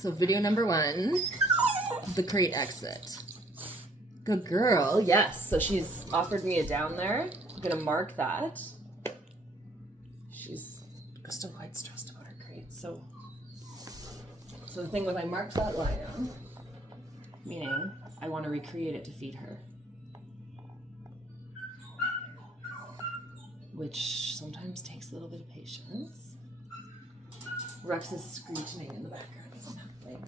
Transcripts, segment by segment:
So video number 1, the crate exit. Good girl. Yes. So she's offered me a down there. I'm gonna mark that. She's still quite stressed about her crate. So the thing was, I marked that lie down, meaning I want to recreate it to feed her, which sometimes takes a little bit of patience. Rex is screeching in the background as I'm happening.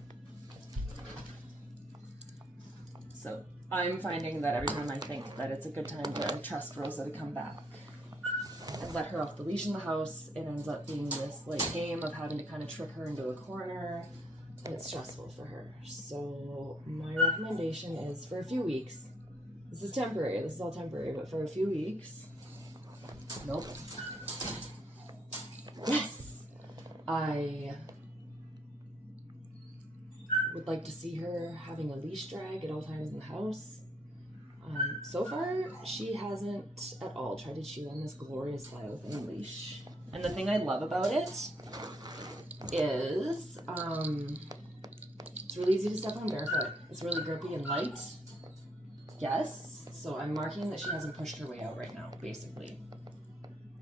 So I'm finding that every time I think that it's a good time to trust Rosa to come back and let her off the leash in the house, it ends up being this like game of having to kind of trick her into a corner, and it's stressful for her. So my recommendation is for a few weeks. This is temporary. This is all temporary, but for a few weeks. Nope. Yes! I would like to see her having a leash drag at all times in the house. So far, she hasn't at all tried to chew on this glorious fly within a leash. And the thing I love about it is it's really easy to step on barefoot. It's really grippy and light. Yes. So I'm marking that she hasn't pushed her way out right now, basically.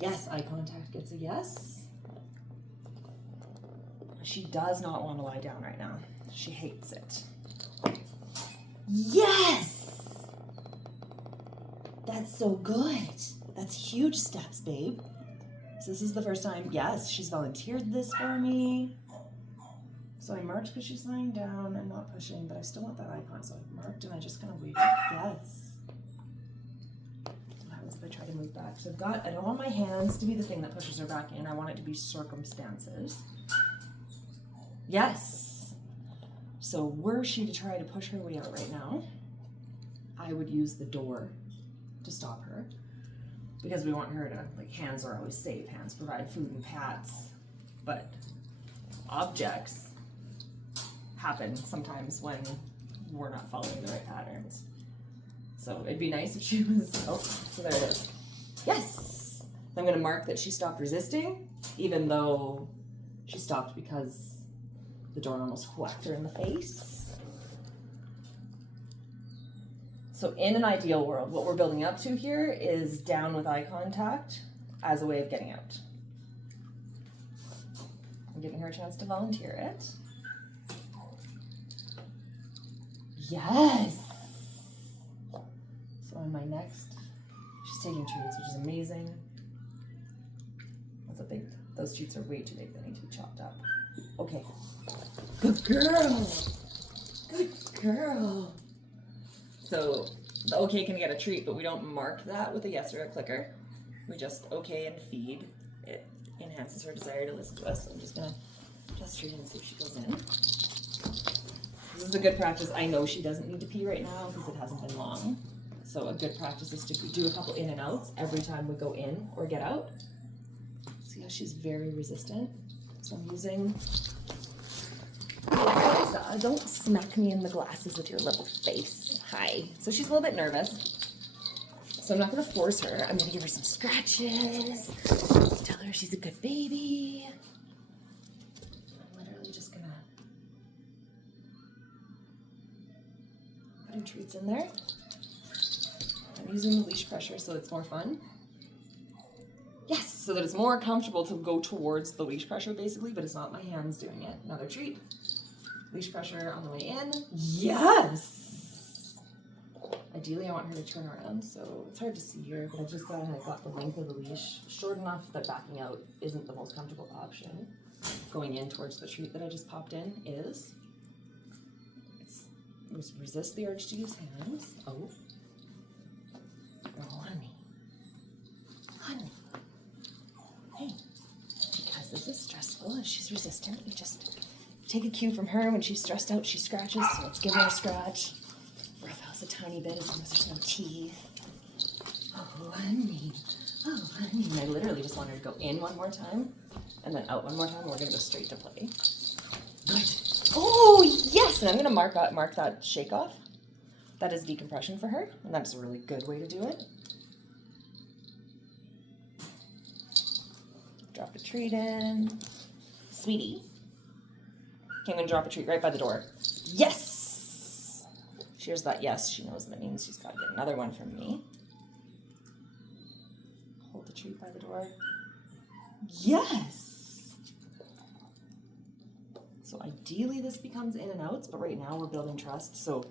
Yes, eye contact gets a yes. She does not want to lie down right now. She hates it. Yes! That's so good. That's huge steps, babe. So this is the first time, yes, she's volunteered this for me. So I marked because she's lying down and not pushing, but I still want that icon. So I marked and I just kind of waited. Yes. What happens if I try to move back? So I don't want my hands to be the thing that pushes her back in. I want it to be circumstances. Yes. So were she to try to push her way out right now, I would use the door to stop her, because we want her to, like, hands are always safe. Hands provide food and pats, but objects happen sometimes when we're not following the right patterns. So it'd be nice if she was, oh, so there it is. Yes! I'm gonna mark that she stopped resisting, even though she stopped because the door almost whacked her in the face. So in an ideal world, what we're building up to here is down with eye contact as a way of getting out. I'm giving her a chance to volunteer it. Yes! So on my next, she's taking treats, which is amazing. Those treats are way too big. They need to be chopped up. Okay. Good girl! Good girl! So the okay can get a treat, but we don't mark that with a yes or a clicker. We just okay and feed. It enhances her desire to listen to us. So I'm just gonna test her and see if she goes in. This is a good practice. I know she doesn't need to pee right now because it hasn't been long. So a good practice is to do a couple in and outs every time we go in or get out. See how she's very resistant? So I'm using Rosa, don't smack me in the glasses with your little face. Hi. So she's a little bit nervous. So I'm not going to force her. I'm going to give her some scratches. Tell her she's a good baby. I'm literally just going to put her treats in there. I'm using the leash pressure so it's more fun. Yes, so that it's more comfortable to go towards the leash pressure basically, but it's not my hands doing it. Another treat. Leash pressure on the way in. Yes! Ideally, I want her to turn around, so it's hard to see here, but I've just got the length of the leash short enough that backing out isn't the most comfortable option. Going in towards the treat that I just popped in is. Resist the urge to use hands. Oh. Oh, honey. Honey. Hey. Because this is stressful, if she's resistant, we just take a cue from her. When she's stressed out, she scratches, so let's give her a scratch. Roughhouse a tiny bit as long as there's no teeth. Oh, honey. Oh, honey. And I literally just want her to go in one more time, and then out one more time, and we're going to go straight to play. Good. Oh, yes! And I'm going to mark that shake off. That is decompression for her, and that's a really good way to do it. Drop the treat in. Sweetie. Okay, I'm gonna drop a treat right by the door. Yes! She hears that yes, she knows that means she's gotta get another one from me. Hold the treat by the door. Yes! So ideally this becomes in and outs, but right now we're building trust. So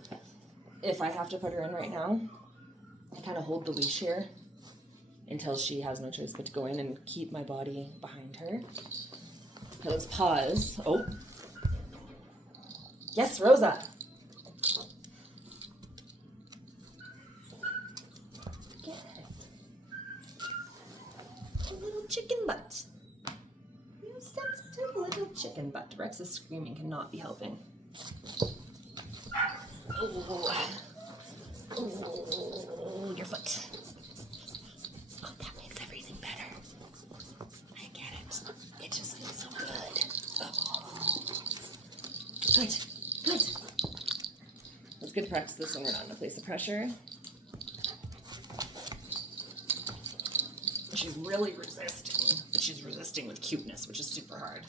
if I have to put her in right now, I kind of hold the leash here until she has no choice but to go in and keep my body behind her. Okay, let's pause. Oh. Yes, Rosa. Get it. A little chicken butt. You sensitive little chicken butt. Rex's screaming cannot be helping. Oh. Oh, your foot. Oh, that makes everything better. I get it. It just feels so good. Oh. Good. Good. It's good to practice this when we're not in a place of pressure. She's really resisting, but she's resisting with cuteness, which is super hard.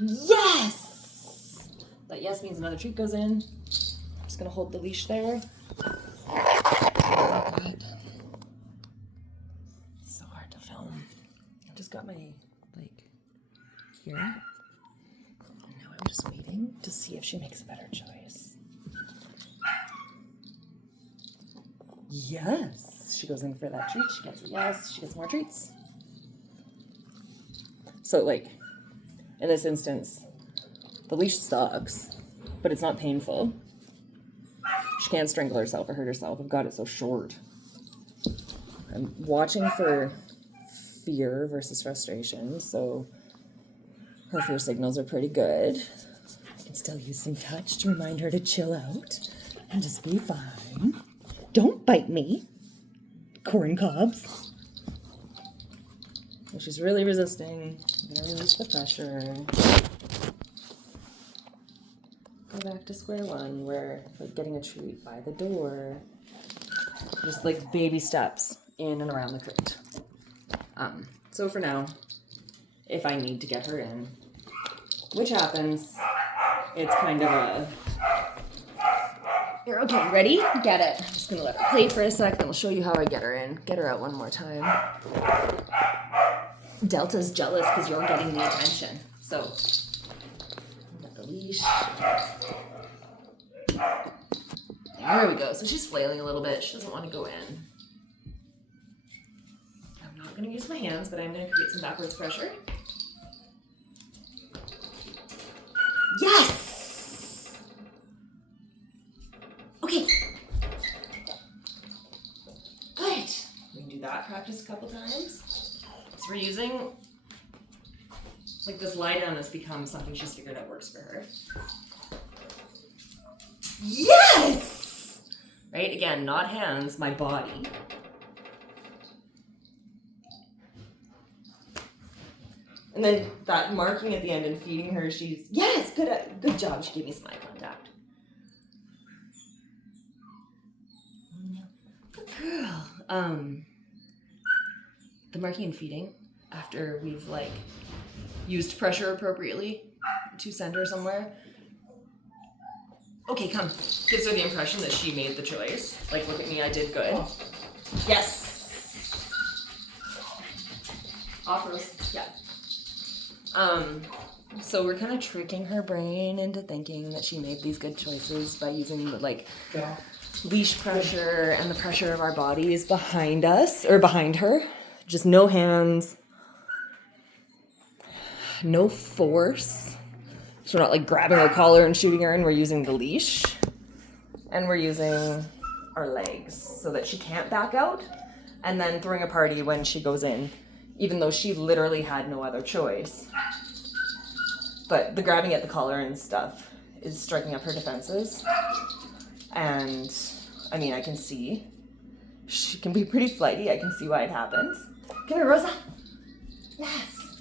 Yes! That yes means another treat goes in. I'm just gonna hold the leash there. So hard to film. I just got my, here. And now I'm just waiting to see if she makes a better choice. Yes! She goes in for that treat. She gets a yes. She gets more treats. So, in this instance, the leash sucks, but it's not painful. She can't strangle herself or hurt herself. I've got it so short. I'm watching for fear versus frustration, so her fear signals are pretty good. I can still use some touch to remind her to chill out and just be fine. Don't bite me, corn cobs. Well, she's really resisting. I'm gonna release the pressure. Go back to square one where getting a treat by the door. Just baby steps in and around the crate. So for now, if I need to get her in, which happens, it's kind of a, you're okay, ready? Get it. I'm just gonna let her play for a sec, then we'll show you how I get her in. Get her out one more time. Delta's jealous because you're getting the attention. So, got the leash. There we go. So she's flailing a little bit. She doesn't want to go in. I'm not going to use my hands, but I'm going to create some backwards pressure. Yes! Okay. Good. We can do that practice a couple times. So we're using, this lie down has become something she's figured out works for her. Yes! Right? Again, not hands, my body. And then that marking at the end and feeding her, she's, yes, good job. She gave me some eye contact. Good girl. The marking and feeding, after we've used pressure appropriately to send her somewhere. Okay, come. Gives her the impression that she made the choice. Look at me, I did good. Yes. Off Rose. Yeah. So we're kind of tricking her brain into thinking that she made these good choices by using the leash pressure and the pressure of our bodies behind us, or behind her. Just no hands, no force. So we're not grabbing her collar and shooting her, and we're using the leash. And we're using our legs so that she can't back out, and then throwing a party when she goes in, even though she literally had no other choice. But the grabbing at the collar and stuff is striking up her defenses. And I can see she can be pretty flighty. I can see why it happens. Come here, Rosa. Yes.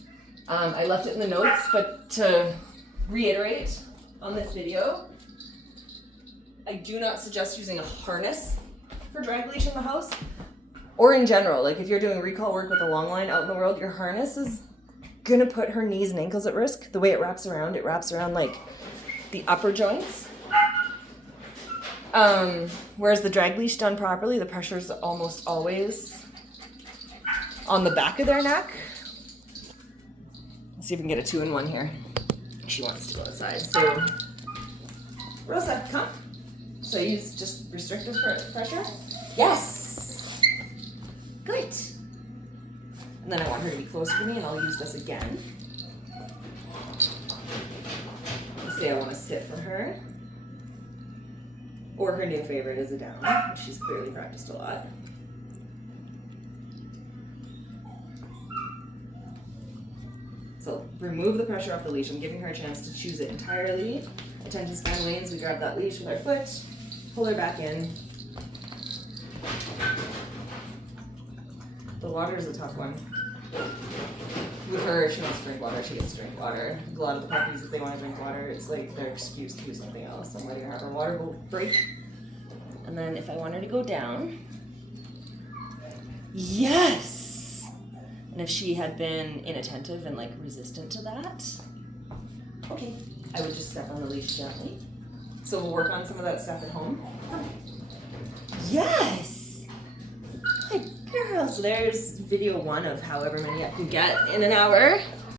I left it in the notes, but to reiterate on this video, I do not suggest using a harness for drag leash in the house, or in general. If you're doing recall work with a long line out in the world, your harness is gonna put her knees and ankles at risk. The way it wraps around the upper joints. Whereas the drag leash done properly, the pressure is almost always on the back of their neck. Let's see if we can get a 2-in-1 here. She wants to go outside. So, Rosa, come. So use just restrictive pressure. Yes. Good. And then I want her to be closer to me, and I'll use this again. Let's say I want to sit for her. Or her new favorite is a down, which she's clearly practiced a lot. So remove the pressure off the leash. I'm giving her a chance to choose it entirely. Attention span wanes, we grab that leash with our foot, pull her back in. The water is a tough one. With her, if she wants to drink water, she gets to drink water. A lot of the puppies, if they want to drink water, it's like their excuse to do something else. I'm letting her have her water will break. And then if I want her to go down, yes! And if she had been inattentive and like resistant to that, okay, I would just step on the leash gently. So we'll work on some of that stuff at home. Yes! Good girl. So there's video 1 of however many I can get in an hour.